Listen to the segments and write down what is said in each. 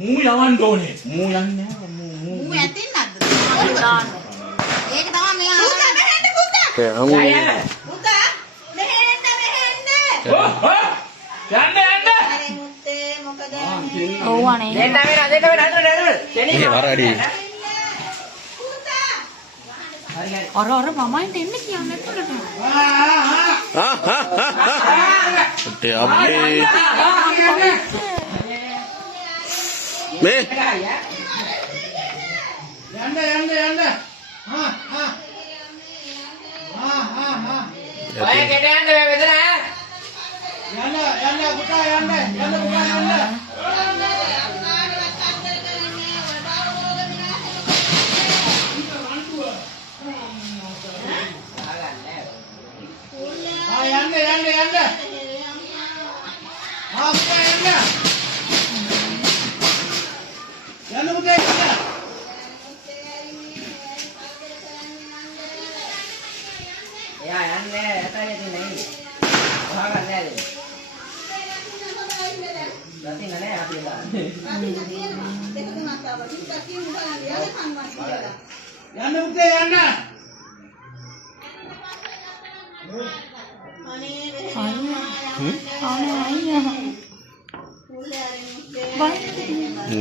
මූ යවන්න ඕනේ. මූ යන්නේ නැහැ. මූ ඇතින් නැද්ද? ඒක තමයි මෙයා පුතා මෙහෙන්න පුතා. පුතා මෙහෙන්න. යන්න. අනේ මුත්තේ මොකද යන්නේ? ඔව් අනේ. දෙන්න අර මමයින්ට එන්න කියන්නේ නැතුළට. මේ යන්න. ඔය ගෙට යන්න මේ මෙතන. යන්න පුතා යන්න. යන්න. පුතා යන්න. යන්න පුතා යන්න. එයා යන්නේ ඇතයි නෙයි. වහගන්න නෑද? නැතිනම් නෑ අපි දාන්නේ. දෙක තුනක් ආවා. ඉතින් කී උඹලා යන්න කන්වත් කියලා. යන්න පුතා යන්න.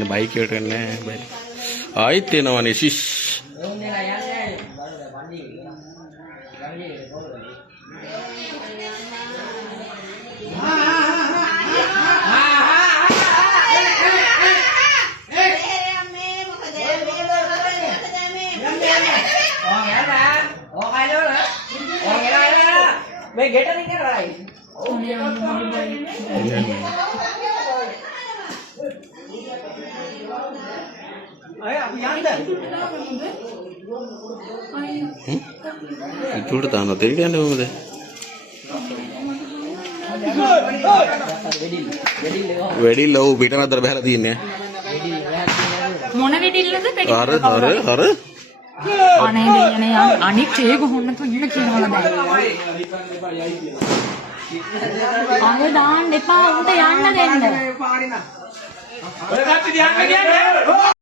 බයික් එකට නෑ බයි. ආයිත් එනවනේ සිස්. ඕන්දේලා යන්නේ වන්දි. මේ ගෙට රින් කරායි. අය අපි යන්න. ඉතුරුට තාම තෙල්ට යන්න ඕමද? වෙඩිල්ල ඔව් පිට නතර බහලා තියන්නේ. මොන වෙඩිල්ලද පෙටි? අර අනේ දෙයනේ අනිත් ඒක හොන්න තු ඉන්න කියනවා දැන්. අය දාන්න එපා උන්ට යන්න දෙන්න. ඔය කට්ටිය යන්න කියන්නේ.